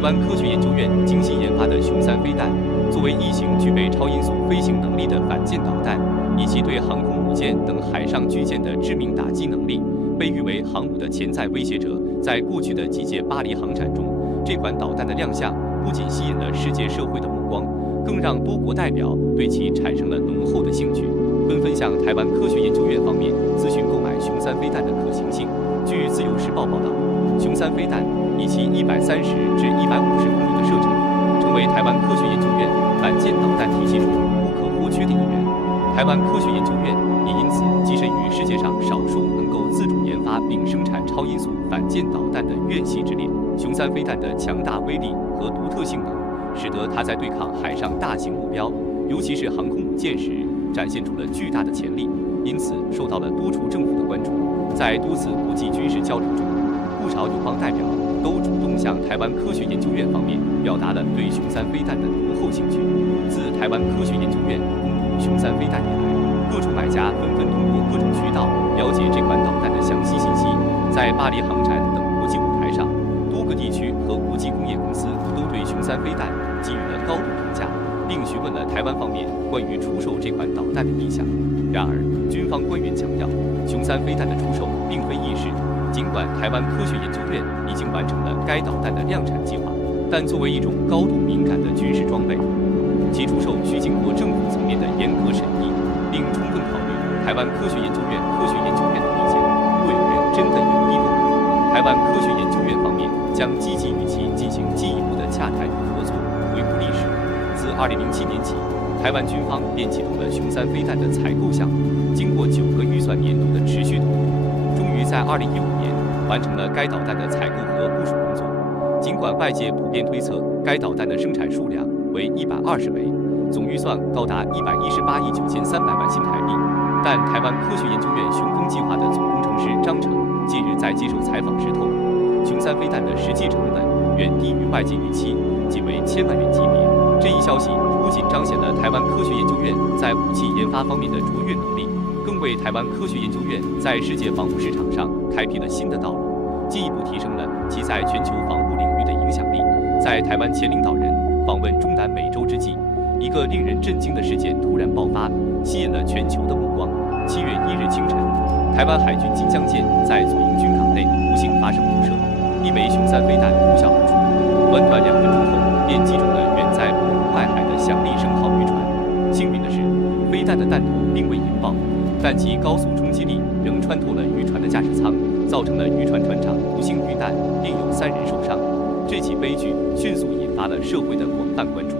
台湾科学研究院精心研发的雄三飞弹，作为一型具备超音速飞行能力的反舰导弹，以其对航空母舰等海上巨舰的致命打击能力，被誉为航母的潜在威胁者。在过去的几届巴黎航展中，这款导弹的亮相不仅吸引了世界社会的目光，更让多国代表对其产生了浓厚的兴趣，纷纷向台湾科学研究院方面咨询购买雄三飞弹的可行性。据《自由时报》报道，雄三飞弹以其130至150公里的射程，成为台湾科学研究院反舰导弹体系中不可或缺的一员。台湾科学研究院也因此跻身于世界上少数能够自主研发并生产超音速反舰导弹的院系之列。雄三飞弹的强大威力和独特性能，使得它在对抗海上大型目标，尤其是航空母舰时，展现出了巨大的潜力，因此受到了多处政府的关注。在多次国际军事交流中，不少友邦代表都主动向台湾科学研究院方面表达了对雄三飞弹的浓厚兴趣。自台湾科学研究院公布雄三飞弹以来，各处买家纷纷通过各种渠道了解这款导弹的详细信息。在巴黎航展等国际舞台上，多个地区和国际工业公司都对雄三飞弹给予了高度评价，并询问了台湾方面关于出售这款导弹的意向。然而，军方官员强调，雄三飞弹的出售并非易事。尽管台湾科学研究院已经完成了该导弹的量产计划，但作为一种高度敏感的军事装备，其出售需经过政府层面的严格审议，并充分考虑台湾科学研究院的意见。若有人真的有意购买，台湾科学研究院方面将积极与其进行进一步的洽谈与合作，维护历史。自2007年起，台湾军方便启动了雄三飞弹的采购项目，经过9个预算年度的持续投入，终于在2015年完成了该导弹的采购和部署工作。尽管外界普遍推测该导弹的生产数量为120枚，总预算高达118亿9300万新台币，但台湾科学研究院雄风计划的总工程师张成近日在接受采访时透露，雄三飞弹的实际成本远低于外界预期，仅为1000万元级别。这一消息不仅彰显了台湾科学研究院在武器研发方面的卓越能力，更为台湾科学研究院在世界防务市场上开辟了新的道路，进一步提升了其在全球防务领域的影响力。在台湾前领导人访问中南美洲之际，一个令人震惊的事件突然爆发，吸引了全球的目光。7月1日清晨，台湾海军金江舰在左营军港内不幸发生误射，一枚雄三飞弹呼啸而出，短短2分钟后便击中了远在澎湖外海的祥利升号渔船。幸运的是，飞弹的弹头并未引爆，但其高速冲击力仍穿透了渔船的驾驶舱，造成了渔船船长不幸遇难，另有3人受伤。这起悲剧迅速引发了社会的广泛关注。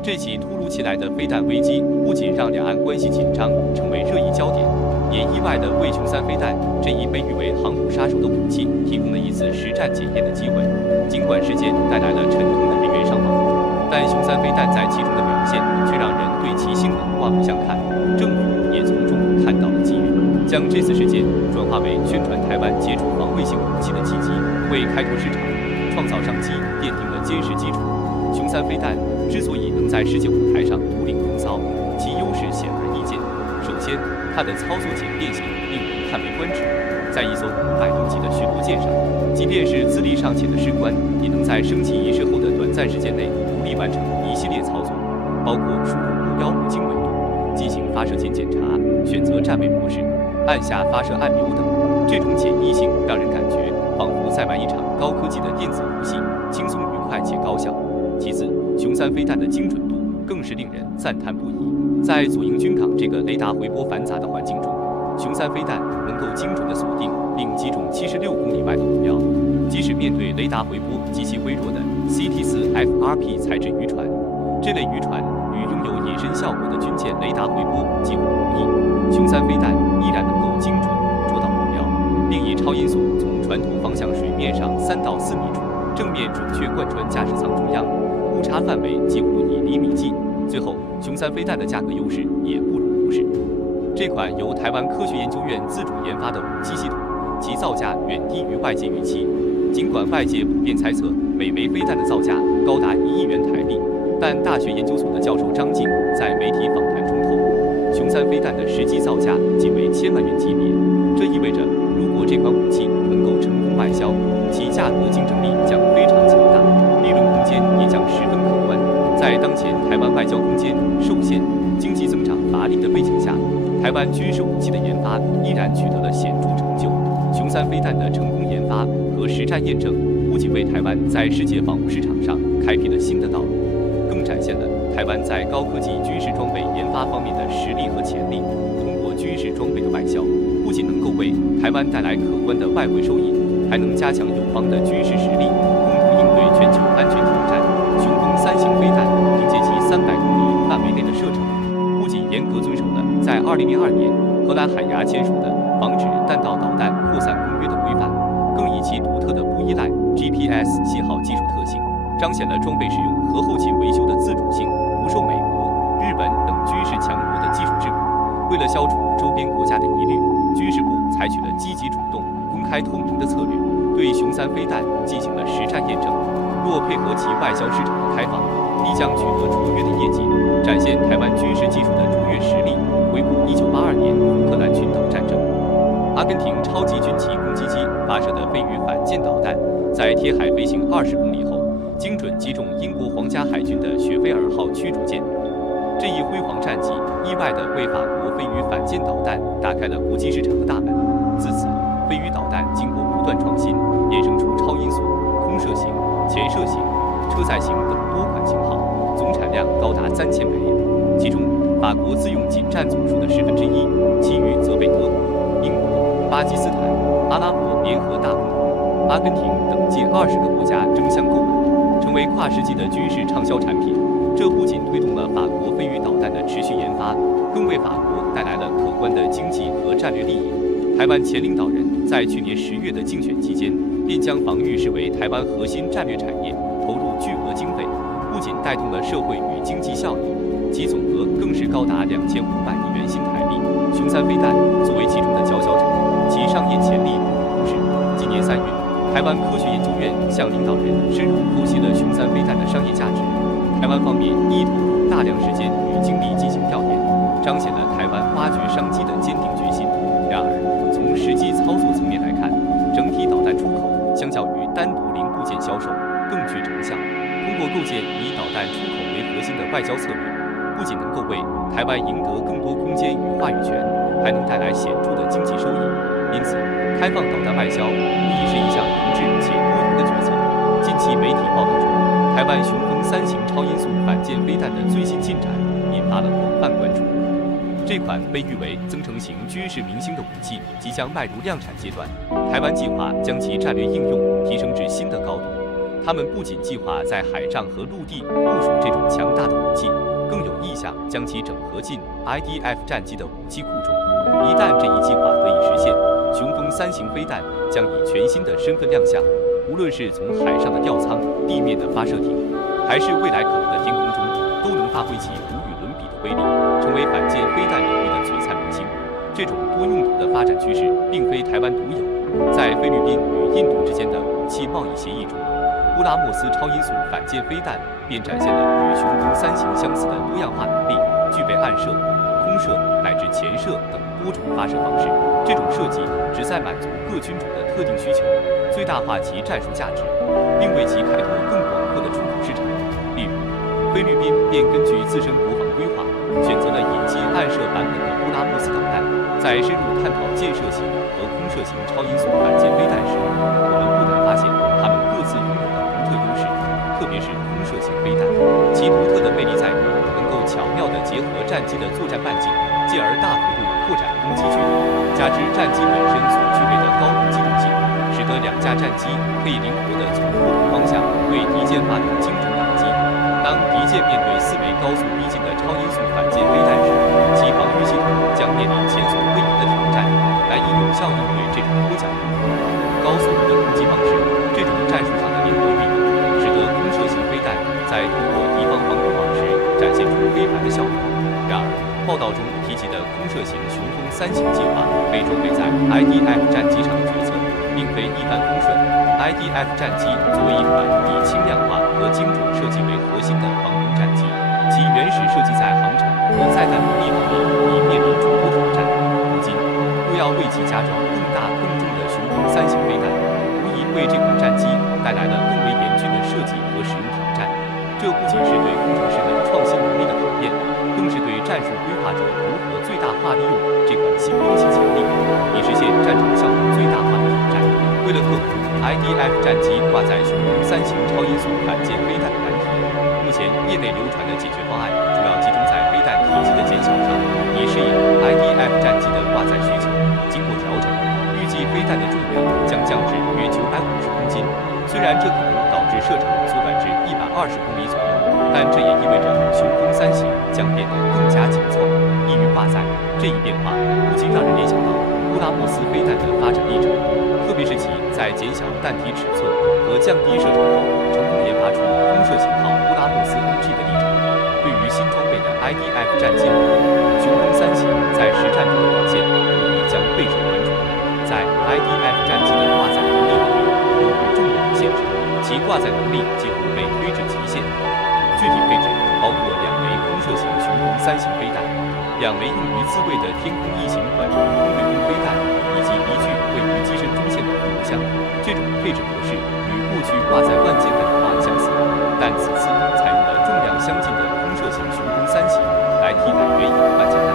这起突如其来的飞弹危机不仅让两岸关系紧张，成为热议焦点，也意外地为雄三飞弹这一被誉为航母杀手的武器提供了一次实战检验的机会。尽管事件带来了沉痛的人员伤亡，但雄三飞弹在其中的表现却让人对其性能刮目相看。政府也从中看到了机遇，将这次事件转化为宣传台湾杰出防卫性武器的契机，为开拓市场、创造商机奠定了坚实基础。雄三飞弹之所以能在世界舞台上独领风骚，其优势显而易见。首先，它的操作简便性令人叹为观止。在一艘500吨级的巡逻舰上，即便是资历尚浅的士官，也能在升起仪式后的短暂时间内独立完成一系列操作，包括输入目标路径纬度、进行发射前检查、选择站位模式、按下发射按钮等。这种简易性让人感觉仿佛在玩一场高科技的电子游戏，轻松愉快且高效。其次，雄三飞弹的精准度更是令人赞叹不已。在左营军港这个雷达回波繁杂的环境中，雄三飞弹能够精准地锁定并击中76公里外的目标，即使面对雷达回波极其微弱的 CT4FRP 材质渔船，这类渔船与拥有隐身效果的军舰雷达回波几乎无异，雄三飞弹依然能够精准捕捉到目标，并以超音速从船头方向水面上3到4米处正面准确贯穿驾驶舱中央，误差范围几乎以厘米计。最后，雄三飞弹的价格优势也不容忽视。这款由台湾科学研究院自主研发的武器系统，其造价远低于外界预期。尽管外界普遍猜测每枚飞弹的造价高达1亿元台币，但大学研究所的教授张静在媒体访谈中透露，雄三飞弹的实际造价仅为1000万元级别。这意味着，如果这款武器能够成功外销，其价格竞争力将非常强大，利润当前台湾外交空间受限、经济增长乏力的背景下，台湾军事武器的研发依然取得了显著成就。雄三飞弹的成功研发和实战验证，不仅为台湾在世界防务市场上开辟了新的道路，更展现了台湾在高科技军事装备研发方面的实力和潜力。通过军事装备的外销，不仅能够为台湾带来可观的外汇收益，还能加强友邦的军事实力，共同应对全球安全挑战。雄风3型飞弹凭借其300公里范围内的射程，不仅严格遵守了在2002年荷兰海牙签署的防止弹道导弹扩散公约的规范，更以其独特的不依赖 GPS 信号技术特性，彰显了装备使用和后勤维修的自主性，不受美国、日本等军事强国的技术桎梏。为了消除周边国家的疑虑，军事部采取了积极主动、公开透明的策略，对雄三飞弹进行了实战验证。若配合其外销市场的开放，必将取得卓越的业绩，展现台湾军事技术的卓越实力。回顾1982年乌克兰群岛战争，阿根廷超级军旗攻击机发射的飞鱼反舰导弹，在贴海飞行20公里后，精准击中英国皇家海军的雪菲尔号驱逐舰。这一辉煌战绩意外地为法国飞鱼反舰导弹打开了国际市场的大门。自此，飞鱼导弹经过不断创新，衍生出超音速、空射型、潜射型、车载型等多款型号，总产量高达3000枚。其中，法国自用仅占总数的1/10，其余则被德国、英国、巴基斯坦、阿拉伯联合大公国、阿根廷等近20个国家争相购买，成为跨世纪的军事畅销产品。这不仅推动了法国飞鱼导弹的持续研发，更为法国带来了可观的经济和战略利益。台湾前领导人在去年10月的竞选期间，便将防御视为台湾核心战略产业，投入巨额经费，不仅带动了社会与经济效益，其总额更是高达2500亿元新台币。雄三飞弹作为其中的佼佼者，其商业潜力不可忽视。今年3月，台湾科学研究院向领导人深入剖析了雄三飞弹的商业价值。台湾方面亦投入大量时间与精力进行调研，彰显了台湾挖掘商机的坚定决心。然而，从实际操作层面来看，整体导弹出口相较于单独零部件销售更具成效。通过构建以导弹出口为核心的外交策略，不仅能够为台湾赢得更多空间与话语权，还能带来显著的经济收益。因此，开放导弹外销无疑是一项明智且多赢的决策。近期媒体报道中，台湾雄风3型超音速反舰飞弹的最新进展引发了广泛关注。这款被誉为增程型军事明星的武器即将迈入量产阶段，台湾计划将其战略应用提升至新的高度。他们不仅计划在海上和陆地部署这种强大的武器，更有意向将其整合进 IDF 战机的武器库中。一旦这一计划得以实现，雄风3型飞弹将以全新的身份亮相。无论是从海上的吊舱、地面的发射艇，还是未来可能的天空中，都能发挥其无与伦比的威力，成为反舰飞弹领域的璀璨明星。这种多用途的发展趋势并非台湾独有，在菲律宾与印度之间的武器贸易协议中，布拉莫斯超音速反舰飞弹便展现了与雄风3型相似的多样化能力，具备暗射、空射乃至潜射等多种发射方式。这种设计旨在满足各军种的特定需求，最大化其战术价值，并为其开拓更广阔的出口市场。例如，菲律宾便根据自身国防规划，选择了引进暗射版本的布拉莫斯导弹。在深入探讨建设型和空射型超音速反舰飞弹时，我们不难发现它们各自拥有的独特优势，特别是空射型飞弹，其独特的魅力在于能够巧妙地结合战机的作战半径，进而大幅度扩展攻击距离，加之战机本身所具备的高度机动性，使得两架战机可以灵活地从不同方向对敌舰发动精准打击。当敌舰面对4枚高速逼近的超音速反舰飞弹时，其防御系统将面临前所未有的挑战，难以有效应对这种多角度、高速度的攻击方式。这种战术上的灵活运用，使得空射型飞弹在突破敌方防空网时展现出非凡的效果。然而，报道中提及的空射型雄风3型计划被装备在 IDF 战机上的决策，并非一帆风顺。IDF 战机作为一款以轻量化和精准设计为核心的防空战机，其原始设计在航程和载弹能力方面已面临诸多挑战。如今，若要为其加装更大更重的雄风3型飞弹，无疑为这款战机带来了更为严峻的设计和使用挑战。这不仅是对工程师们 IDF 战机挂载雄风3型超音速反舰飞弹的难题。目前业内流传的解决方案主要集中在飞弹体积的减小上，以适应 IDF 战机的挂载需求。经过调整，预计飞弹的重量将降至约950公斤。虽然这可能导致射程缩短至120公里左右，但这也意味着雄风3型将变得更加紧凑，易于挂载。这一变化不禁让人联想到布拉莫斯飞弹的发展历程，特别是其在减小弹体尺寸和降低射程后，成功研发出空射型号布拉莫斯 NG 的历程。对于新装备的 IDF 战机而言，雄风3型在实战中的表现无疑将备受关注。在 IDF 战机的挂载能力方面，由于重量的限制，其挂载能力几乎被推至极限。具体配置包括2枚空射型雄风3型飞弹，2枚用于自卫的天空翼型短程空对空飞弹，以及1具位于机身中线的护箱。这种配置模式与过去挂载万箭弹的方案相似，但此次采用了重量相近的空射型雄风3型来替代原有万箭弹。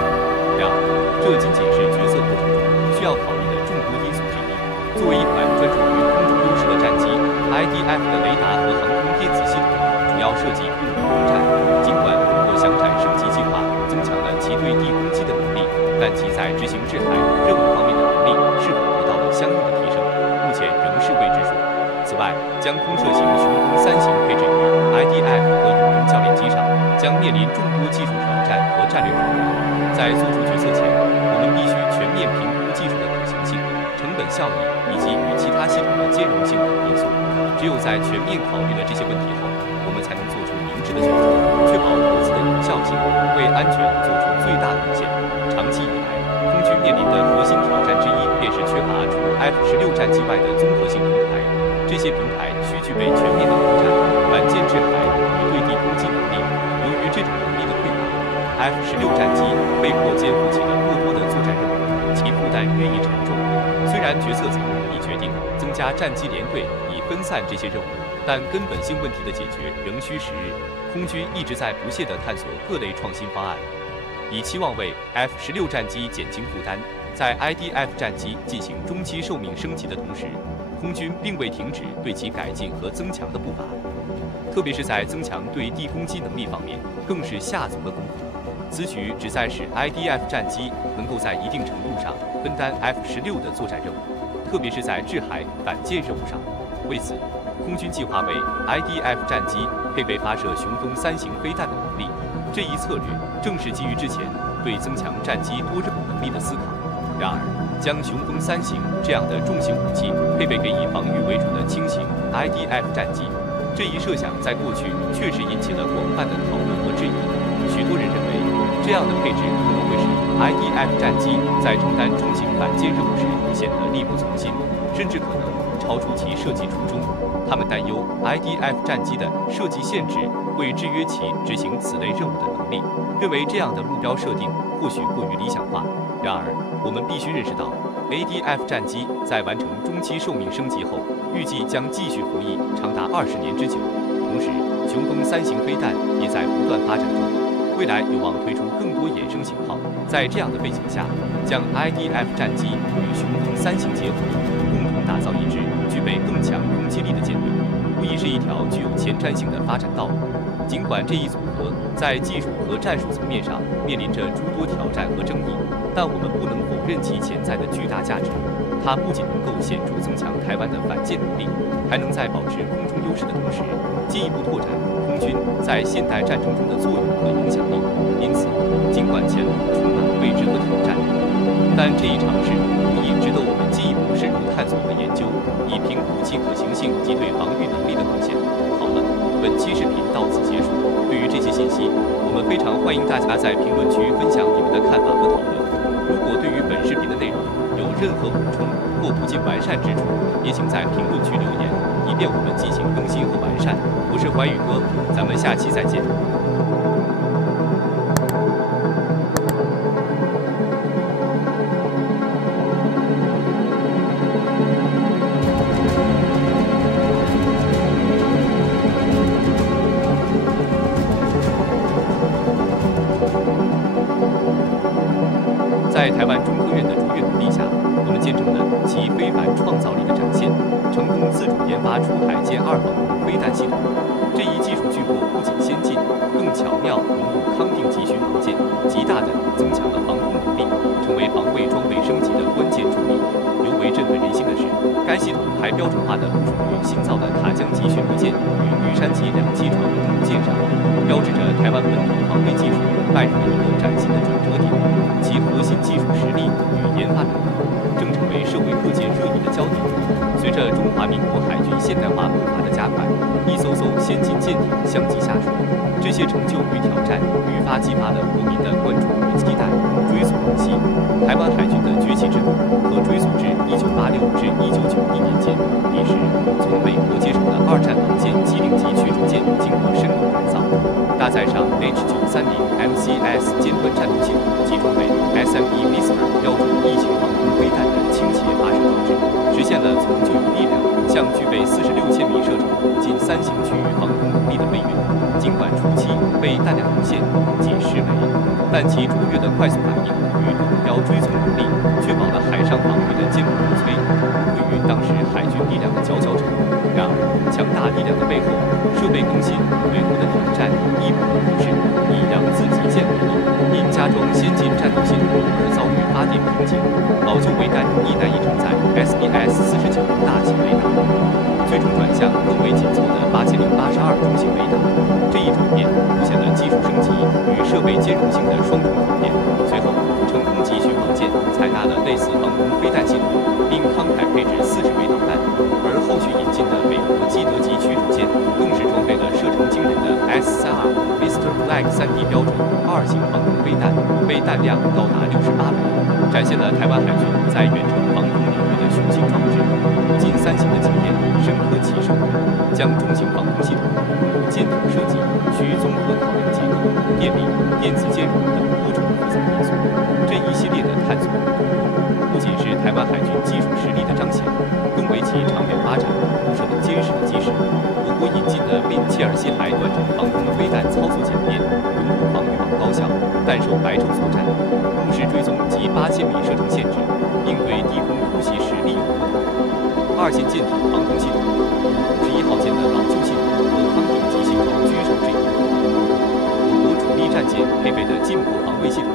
然而，这仅仅是决策过程中需要考虑的众多因素之一。作为一款专注于空中优势的战机 ，IDF 的雷达和航空电子系统主要设计用于空战。尽管通过翔展升级计划增强了其对地攻击的能力，但其在执行制海任务方面的能力是否得到了相应的提升，目前仍是未知数。此外，将空射型雄风3型配置于 IDF 和永鹰教练机上，将面临众多技术挑战和战略考量。在做出决策前，我们必须全面评估技术的可行性、成本效益以及与其他系统的兼容性等因素。只有在全面考虑了这些问题后，我们才能做出明智的选择，确保投资的有效性，为安全做出最大贡献。长期以来，空军面临的核心挑战之一便是缺乏除 F-16战机外的综合性平台。这些平台需具备全面的空战、反舰制海与对地攻击能力。由于这种能力的匮乏，F-16战机被迫肩负起了过多的作战任务，其负担日益沉重。虽然决策层已决定增加战机联队以分散这些任务，但根本性问题的解决仍需时日。空军一直在不懈地探索各类创新方案，以期望为 F-16战机减轻负担。在 IDF 战机进行中期寿命升级的同时，空军并未停止对其改进和增强的步伐，特别是在增强对地攻击能力方面，更是下足了功夫。此举旨在使 IDF 战机能够在一定程度上分担 F-16的作战任务，特别是在制海反舰任务上。为此，空军计划为 IDF 战机配备发射雄风3型飞弹的能力。这一策略正是基于之前对增强战机多任务能力的思考。然而，将雄风3型这样的重型武器配备给以防御为主的轻型 IDF 战机，这一设想在过去确实引起了广泛的讨论和质疑。许多人认为，这样的配置可能会使 IDF 战机在承担重型反舰任务时显得力不从心，甚至可能超出其设计初衷。他们担忧 IDF 战机的设计限制会制约其执行此类任务的能力，认为这样的目标设定或许过于理想化。然而，我们必须认识到 ，ADF 战机在完成中期寿命升级后，预计将继续服役长达20年之久。同时，雄风3型飞弹也在不断发展中，未来有望推出更多衍生型号。在这样的背景下，将 IDF 战机与雄风3型结合，共同打造一支具备更强攻击力的舰队，无疑是一条具有前瞻性的发展道路。尽管这一组合在技术和战术层面上面临着诸多挑战和争议，但我们不能否认其潜在的巨大价值。它不仅能够显著增强台湾的反舰能力，还能在保持空中优势的同时，进一步拓展空军在现代战争中的作用和影响力。因此，尽管前路充满未知和挑战，但这一尝试无疑值得我们进一步深入探索和研究，以评估其可行性及对防御能力的贡献。好了，本期视频到此结束。对于这些信息，我们非常欢迎大家在评论区分享你们的看法和讨论。如果对于本视频的内容有任何补充或不尽完善之处，也请在评论区留言，以便我们进行更新和完善。我是怀宇哥，咱们下期再见。在台湾中科院的卓越努力下，我们见证了其非非凡创造力的展现，成功自主研发出海剑2防空飞弹系统。这一技术巨擘不仅先进，更巧妙融入康定级巡航舰，极大地增强了防空能力，成为防卫装备升级的关键助力。尤为振奋人心的是，该系统还标准化地部署于新造的塔江级巡逻舰与玉山级2栖船动母舰上，标志着台湾本土防卫技术迈入了一个崭新的转折点。其核心技术实力与研发能力正成为社会各界热议的焦点。随着中华民国海军现代化步伐的加快，一艘艘先进舰艇相继下水，这些成就与挑战愈发激发了国民的关注与期待。追溯往昔，台湾海军的崛起之路可追溯至1986至1991年间。彼时，从美国接手的2战航舰机令级驱逐舰经过深入改造，搭载上 H930 MCS 尖端战斗系统及装备 SME Lister 标准异型防空飞弹的倾斜发射装置，实现了从就有力量向具备46千米射程近3型区域防空能力的飞跃。尽管初期被弹量有限，仅10枚，但其卓越的快速反应与目标追踪能力，确保了海上防御的坚不可摧，不愧于当时海军力量的佼佼者。然而，强大力量的背后，设备更新维护的挑战亦不可忽视。以扬自己舰为例，因加装先进战斗系统而遭遇发电瓶颈，老旧桅杆亦难以承载 SBS-49 大型雷达，最终转向更为紧凑的8082中型雷达。这一转变凸显了技术升级与设备兼容性的双重考验。随后，成功级巡航舰采纳了类似防空飞弹系统，并慷慨配置40枚导弹，而后续引进的美国基德级驱逐舰更是装备了射程惊人的 S-32 Mr. Black 3D 标准2型防空飞弹，备弹量高达68枚，展现了台湾海军在远程防空领域的雄心壮志。近3型的经验深刻启示我们，将重型防空系统融入舰艇设计，需综合考量结构、电力、电子接入等多种复杂因素。这一系列的探索与突破，不仅是台湾海军技术实力的彰显，更为其长远发展铺设了坚实的基石。我国引进的命切尔西海短程防空飞弹操作简便，融入防御网高效，弹受白昼作战，务实追踪及8000米射程限制，应对低空突袭时利用不同。2线舰艇防空系统，51号舰的老旧系统和康定级形状居首这一步。我国主力战舰配备的近迫防卫系统，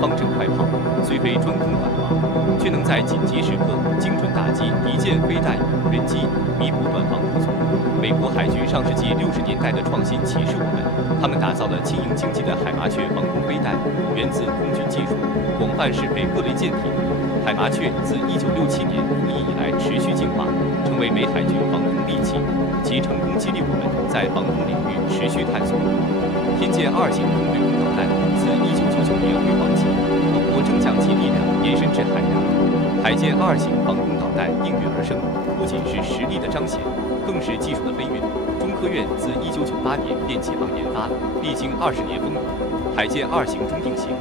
方阵快炮虽非专攻短防，却能在紧急时刻精准打击敌舰飞弹与无人机，弥补短防不足。美国海军上世纪60年代的创新启示我们，他们打造了轻盈经济的海麻雀防空飞弹，源自空军技术，广泛适配各类舰艇。海麻雀自1967年服役以来持续进化，成为美海军防空利器，其成功激励我们在防空领域持续探索。天剑2型空对空导弹自1999年辉煌起，我国正将其力量延伸至海洋。海剑2型防空导弹应运而生，不仅是实力的彰显，更是技术的飞跃。中科院自1998年便起航研发，历经20年风雨，海剑2型中定型，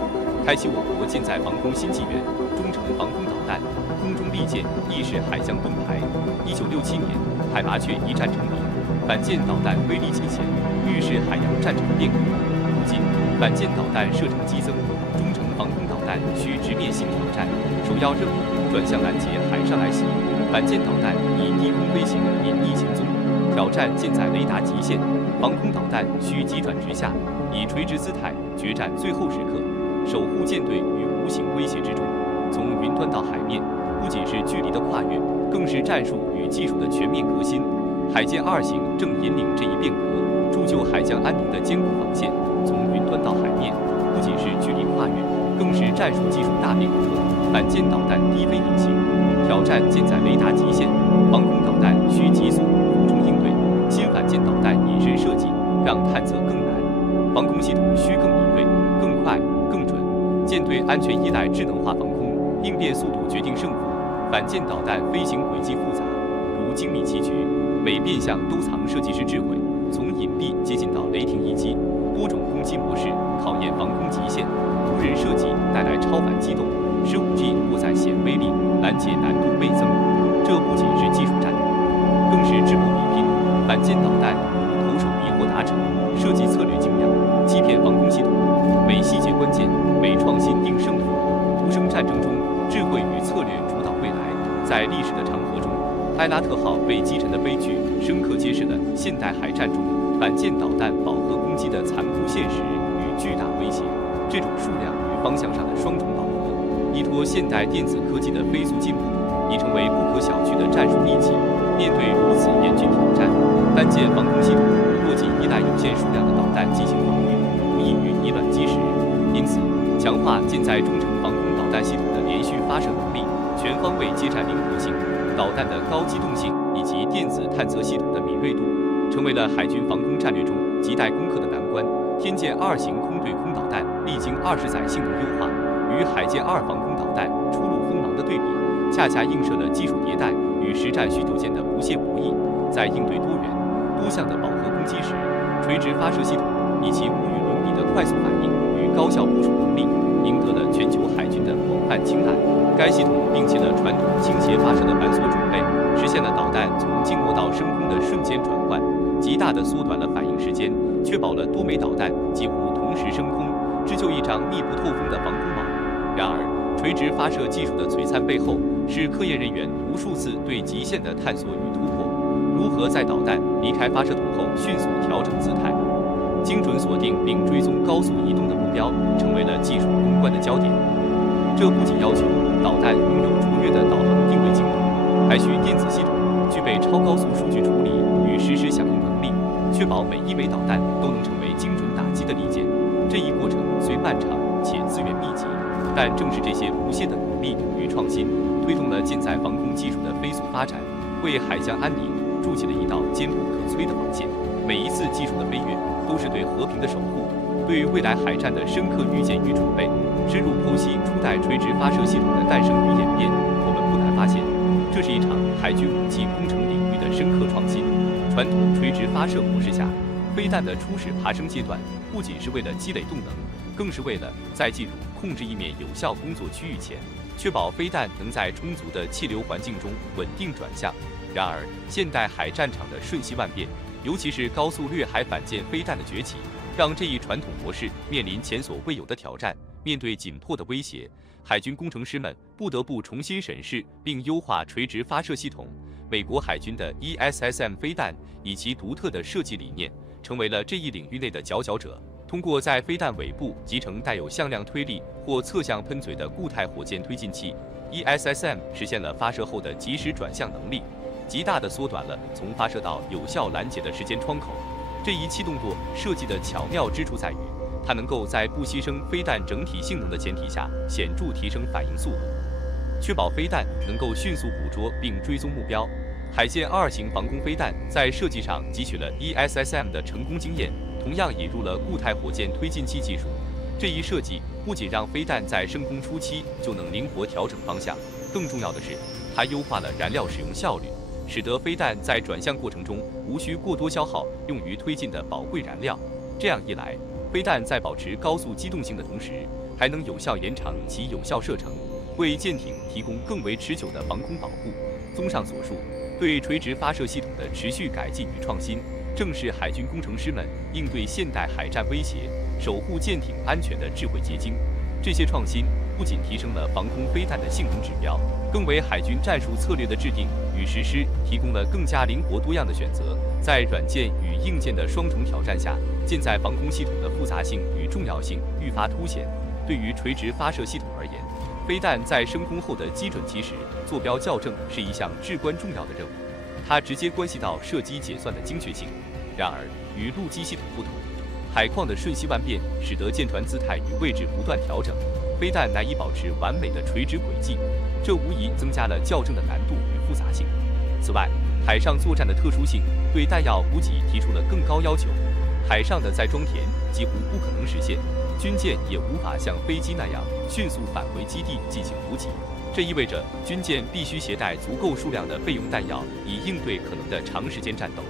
开启我国舰载防空新纪元。中程防空导弹，空中利剑亦是海疆盾牌。1967年，海麻雀一战成名，反舰导弹威力尽显，预示海洋战场变革。如今，反舰导弹射程激增，中程防空导弹需直面新挑战，首要任务转向拦截海上来袭。反舰导弹以低空飞行隐匿行踪，挑战舰载雷达极限。防空导弹需急转直下，以垂直姿态决战最后时刻，守护舰队于无形威胁之中。从云端到海面，不仅是距离的跨越，更是战术与技术的全面革新。海剑2型正引领这一变革，铸就海疆安宁的坚固防线。从云端到海面，不仅是距离跨越，更是战术技术大变革。反舰导弹低飞隐形，挑战舰载雷达极限；防空导弹需急速俯冲应对，新反舰导弹隐身设计让探测更难。防空系统需更敏锐、更快、更准。舰队安全依赖智能化防空，应变速度决定胜负。反舰导弹飞行轨迹复杂，如精密棋局，每变向都藏设计师智慧。从隐蔽接近到雷霆一击，多种攻击模式考验防空极限。无人设计带来超凡机动，15G 或在显威力，拦截难度倍增。这不仅是技术战，更是智谋比拼。反舰导弹如投手迷惑达成，设计策略精妙，欺骗防空系统。每细节关键，每创新定胜负。无声战争中，智慧与策略主导未来。在历史的长河中，埃拉特号被击沉的悲剧，深刻揭示了现代海战中反舰导弹饱和攻击的残酷现实与巨大威胁。这种数量与方向上的双重饱和，依托现代电子科技的飞速进步，已成为不可小觑的战术利器。面对如此严峻挑战，单舰防空系统若仅依赖有限数量的导弹进行防御，无异于以卵击石。因此，强化舰载中程防空导弹系统的连续发射能力、全方位接战灵活性、导弹的高机动性以及电子探测系统的敏锐度，成为了海军防空战略中亟待攻克的难关。天剑2型空对空导弹历经20载性能优化，与海剑2防空导弹初露锋芒的对比，恰恰映射了技术迭代与实战需求间的不懈博弈。在应对多元、多项的饱和攻击时，垂直发射系统以其无与伦比的快速反应与高效部署能力，赢得了全球海军的广泛青睐。该系统摒弃了传统倾斜发射的繁琐准备，实现了导弹从静默到升空的瞬间转换，极大地缩短了反应时间，确保了多枚导弹几乎同时升空，织就一张密不透风的防空网。然而，垂直发射技术的璀璨背后，是科研人员无数次对极限的探索与突破。如何在导弹离开发射筒后迅速调整姿态，精准锁定并追踪高速移动的目标，成为了技术攻关的焦点。这不仅要求导弹拥有卓越的导航定位精度，还需电子系统具备超高速数据处理与实时响应能力，确保每一枚导弹都能成为精准打击的利剑。这一过程虽漫长且资源密集，但正是这些不懈的努力与创新，推动了舰载防空技术的飞速发展，为海疆安宁筑起了一道坚不可摧的防线。每一次技术的飞跃，都是对和平的守护，对未来海战的深刻预见与准备。深入剖析初代垂直发射系统的诞生与演变，我们不难发现，这是一场海军武器工程领域的深刻创新。传统垂直发射模式下，飞弹的初始爬升阶段，不仅是为了积累动能，更是为了在进入控制翼面有效工作区域前，确保飞弹能在充足的气流环境中稳定转向。然而，现代海战场的瞬息万变，尤其是高速掠海反舰飞弹的崛起，让这一传统模式面临前所未有的挑战。面对紧迫的威胁，海军工程师们不得不重新审视并优化垂直发射系统。美国海军的 ESSM 飞弹以其独特的设计理念，成为了这一领域内的佼佼者。通过在飞弹尾部集成带有向量推力或侧向喷嘴的固态火箭推进器 ，ESSM 实现了发射后的及时转向能力，极大地缩短了从发射到有效拦截的时间窗口。这一气动作设计的巧妙之处在于，它能够在不牺牲飞弹整体性能的前提下，显著提升反应速度，确保飞弹能够迅速捕捉并追踪目标。海剑2型防空飞弹在设计上汲取了 ESSM 的成功经验，同样引入了固态火箭推进器技术。这一设计不仅让飞弹在升空初期就能灵活调整方向，更重要的是，它优化了燃料使用效率，使得飞弹在转向过程中无需过多消耗用于推进的宝贵燃料。这样一来，飞弹在保持高速机动性的同时，还能有效延长其有效射程，为舰艇提供更为持久的防空保护。综上所述，对垂直发射系统的持续改进与创新，正是海军工程师们应对现代海战威胁、守护舰艇安全的智慧结晶。这些创新不仅提升了防空飞弹的性能指标，更为海军战术策略的制定与实施提供了更加灵活多样的选择。在软件与硬件的双重挑战下，舰载防空系统的复杂性与重要性愈发凸显。对于垂直发射系统而言，飞弹在升空后的基准期时，坐标校正是一项至关重要的任务，它直接关系到射击解算的精确性。然而，与陆基系统不同，海况的瞬息万变使得舰船姿态与位置不断调整，飞弹难以保持完美的垂直轨迹，这无疑增加了校正的难度与复杂性。此外，海上作战的特殊性对弹药补给提出了更高要求，海上的再装填几乎不可能实现，军舰也无法像飞机那样迅速返回基地进行补给。这意味着军舰必须携带足够数量的备用弹药，以应对可能的长时间战斗。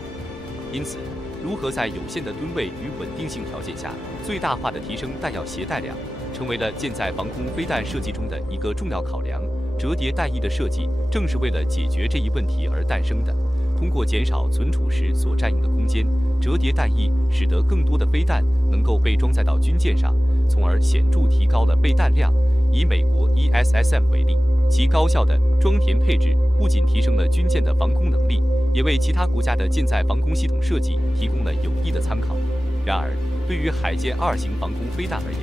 因此，如何在有限的吨位与稳定性条件下，最大化地提升弹药携带量，成为了舰载防空飞弹设计中的一个重要考量。折叠弹翼的设计正是为了解决这一问题而诞生的。通过减少存储时所占用的空间，折叠弹翼使得更多的飞弹能够被装载到军舰上，从而显著提高了备弹量，以美国 ESSM 为例，其高效的装填配置不仅提升了军舰的防空能力，也为其他国家的舰载防空系统设计提供了有益的参考。然而，对于海剑2型防空飞弹而言，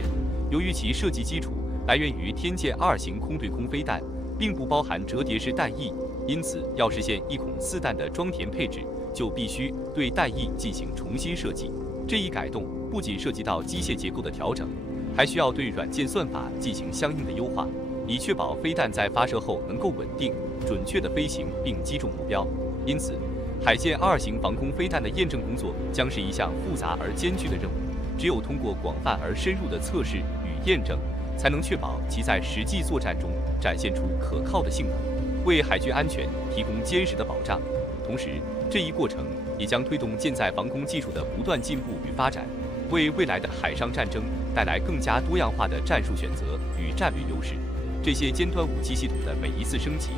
由于其设计基础来源于天剑2型空对空飞弹，并不包含折叠式弹翼，因此要实现1孔4弹的装填配置，就必须对弹翼进行重新设计。这一改动不仅涉及到机械结构的调整，还需要对软件算法进行相应的优化，以确保飞弹在发射后能够稳定、准确地飞行并击中目标。因此，海剑2型防空飞弹的验证工作将是一项复杂而艰巨的任务。只有通过广泛而深入的测试与验证，才能确保其在实际作战中展现出可靠的性能，为海军安全提供坚实的保障。同时，这一过程也将推动舰载防空技术的不断进步与发展，为未来的海上战争带来更加多样化的战术选择与战略优势。这些尖端武器系统的每一次升级，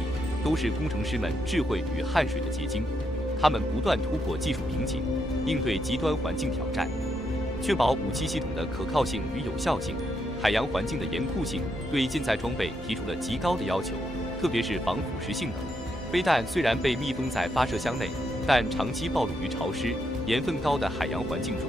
都是工程师们智慧与汗水的结晶。他们不断突破技术瓶颈，应对极端环境挑战，确保武器系统的可靠性与有效性。海洋环境的严酷性对舰载装备提出了极高的要求，特别是防腐蚀性能。飞弹虽然被密封在发射箱内，但长期暴露于潮湿、盐分高的海洋环境中，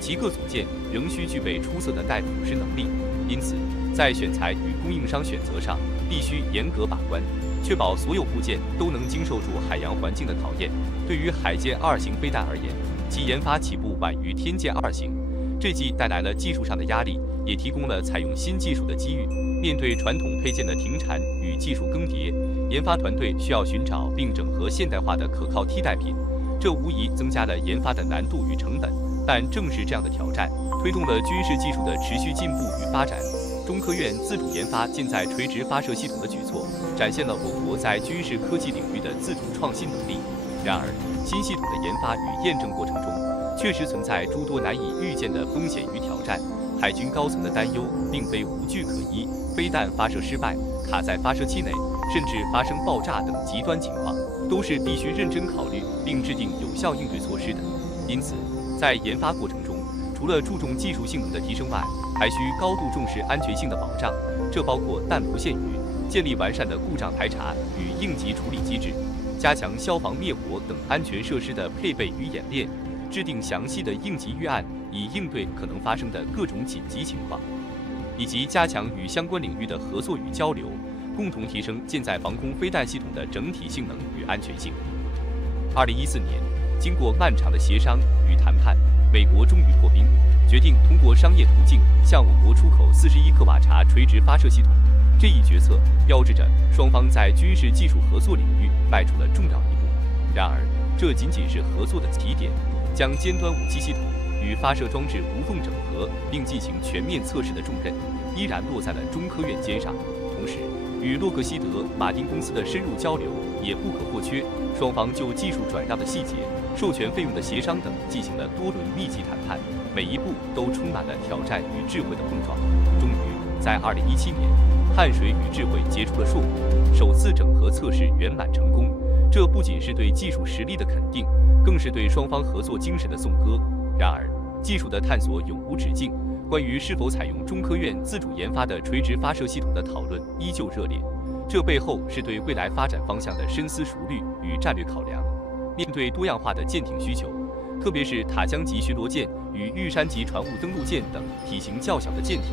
其各组件仍需具备出色的耐腐蚀能力。因此，在选材与供应商选择上，必须严格把关，确保所有部件都能经受住海洋环境的考验。对于海剑2型飞弹而言，其研发起步晚于天剑2型，这既带来了技术上的压力，也提供了采用新技术的机遇。面对传统配件的停产与技术更迭，研发团队需要寻找并整合现代化的可靠替代品，这无疑增加了研发的难度与成本。但正是这样的挑战，推动了军事技术的持续进步与发展。中科院自主研发舰载垂直发射系统的举措，展现了我国在军事科技领域的自主创新能力。然而，新系统的研发与验证过程中，确实存在诸多难以预见的风险与挑战。海军高层的担忧并非无据可依，飞弹发射失败、卡在发射器内，甚至发生爆炸等极端情况，都是必须认真考虑并制定有效应对措施的。因此，在研发过程中，除了注重技术性能的提升外，还需高度重视安全性的保障，这包括弹不限于建立完善的故障排查与应急处理机制，加强消防灭火等安全设施的配备与演练，制定详细的应急预案，以应对可能发生的各种紧急情况，以及加强与相关领域的合作与交流，共同提升舰载防空飞弹系统的整体性能与安全性。2014年，经过漫长的协商与谈判，美国终于破冰，决定通过商业途径向我国出口41克瓦查垂直发射系统。这一决策标志着双方在军事技术合作领域迈出了重要一步。然而，这仅仅是合作的起点，将尖端武器系统与发射装置无缝整合并进行全面测试的重任，依然落在了中科院肩上。同时，与洛克希德马丁公司的深入交流也不可或缺，双方就技术转让的细节、授权费用的协商等进行了多轮密集谈判，每一步都充满了挑战与智慧的碰撞。终于，在2017年，汉水与智慧结出了硕果，首次整合测试圆满成功。这不仅是对技术实力的肯定，更是对双方合作精神的颂歌。然而，技术的探索永无止境，关于是否采用中科院自主研发的垂直发射系统的讨论依旧热烈。这背后是对未来发展方向的深思熟虑与战略考量。面对多样化的舰艇需求，特别是塔江级巡逻舰与玉山级船坞登陆舰等体型较小的舰艇，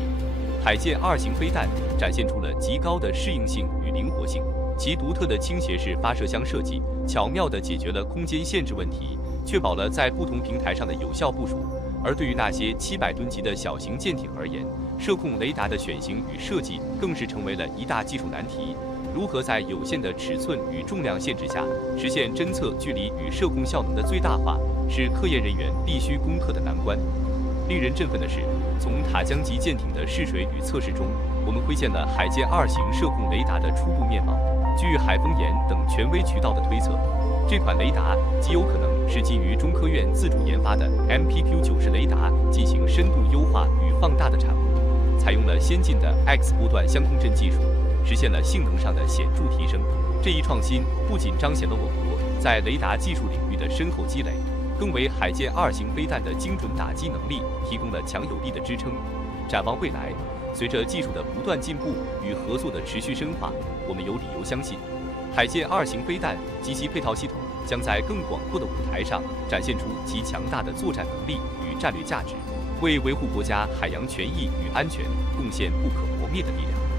海剑2型飞弹展现出了极高的适应性与灵活性。其独特的倾斜式发射箱设计，巧妙地解决了空间限制问题，确保了在不同平台上的有效部署。而对于那些700吨级的小型舰艇而言，射控雷达的选型与设计更是成为了一大技术难题。如何在有限的尺寸与重量限制下，实现侦测距离与射控效能的最大化，是科研人员必须攻克的难关。令人振奋的是，从塔江级舰艇的试水与测试中，我们窥见了海剑2型射控雷达的初步面貌。据海峰岩等权威渠道的推测，这款雷达极有可能是基于中科院自主研发的 MPQ90雷达进行深度优化与放大的产物，采用了先进的 X 波段相控阵技术，实现了性能上的显著提升。这一创新不仅彰显了我国在雷达技术领域的深厚积累，更为海剑2型飞弹的精准打击能力提供了强有力的支撑。展望未来，随着技术的不断进步与合作的持续深化，我们有理由相信，海剑2型飞弹及其配套系统将在更广阔的舞台上展现出其强大的作战能力与战略价值，为维护国家海洋权益与安全贡献不可磨灭的力量。